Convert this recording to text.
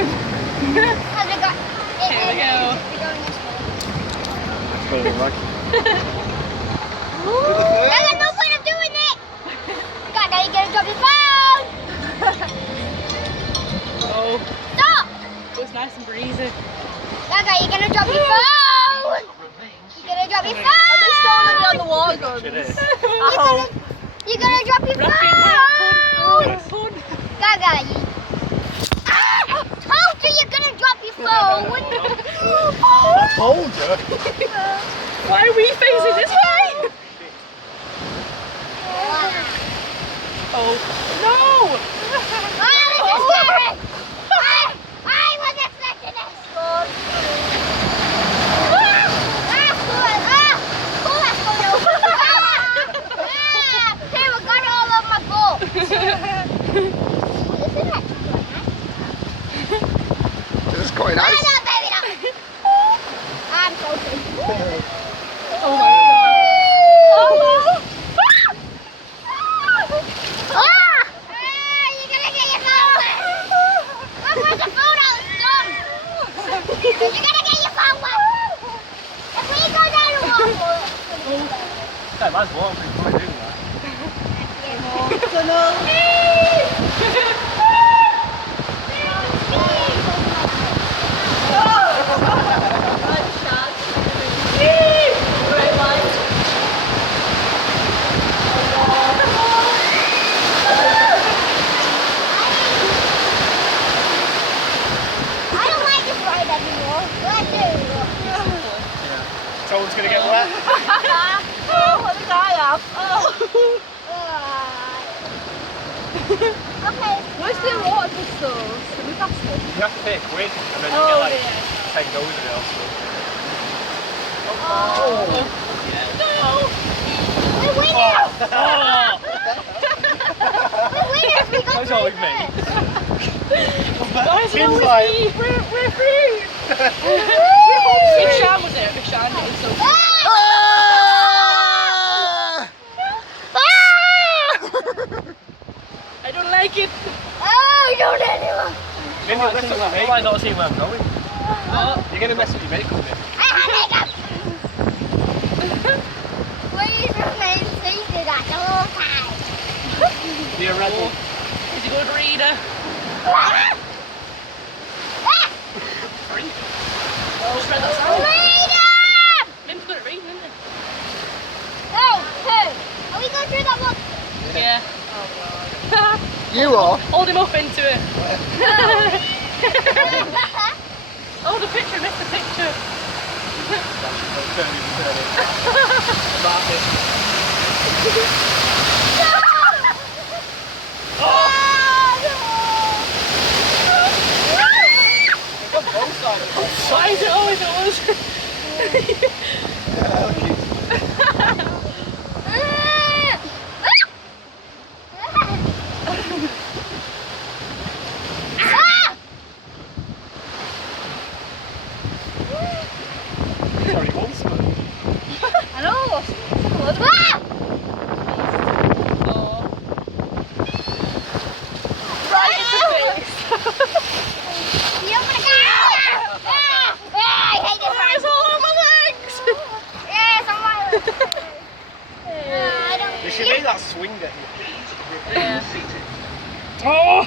Here we go. There's no point of doing it. God, now you're gonna drop your phone. Oh, Stop. it was nice and breezy. Gaga, you're gonna drop your phone. You're gonna drop your phone. Are they still gonna be on the water guns? You're gonna drop your phone. Gaga, I told you you're gonna drop your phone. I told you. Why are we facing this way? Oh, no! Oh, this is scary. I wasn't expecting this. Hey, we got all of my books. This is quite nice. I'm so sick. Oh my god. You're gonna get your phone. Where's the phone out? It's done. You're gonna get your phone back. If we go down the water. Hey, that's warm. Pretty fine doing that. I don't like this ride anymore. Let's do it. Someone's gonna get wet. What did I have? Okay. Where's the water pistols? Can we pass them? You have to pay a quid, and then you Oh, get like yeah. 10 goes in it or something. We're winners. Oh. We're winners. We got That's always me. Why is it Tim's always like, me? we're free. Big Sean was there, Big Sean did so. I don't like it. Oh, don't anyone. Mindy, listen to me. I might not see where I'm going. You're gonna mess with your makeup, Mindy. I have makeup. Please remain seated at all times. Be a rebel. He's a good reader. Oh, spread that sound. Freedom! Tim's good at reading, isn't he? Oh, hey. Are we going through that one? Yeah. You are? Hold him up into it. Oh, the picture, missed the picture. Why is it always us? Sorry, once, man. I know. Oh. Right in the face. You don't want to go! I hate this It's all on my legs. Yes, I'm like... I don't... They should make that swing at you. Yeah. Oh!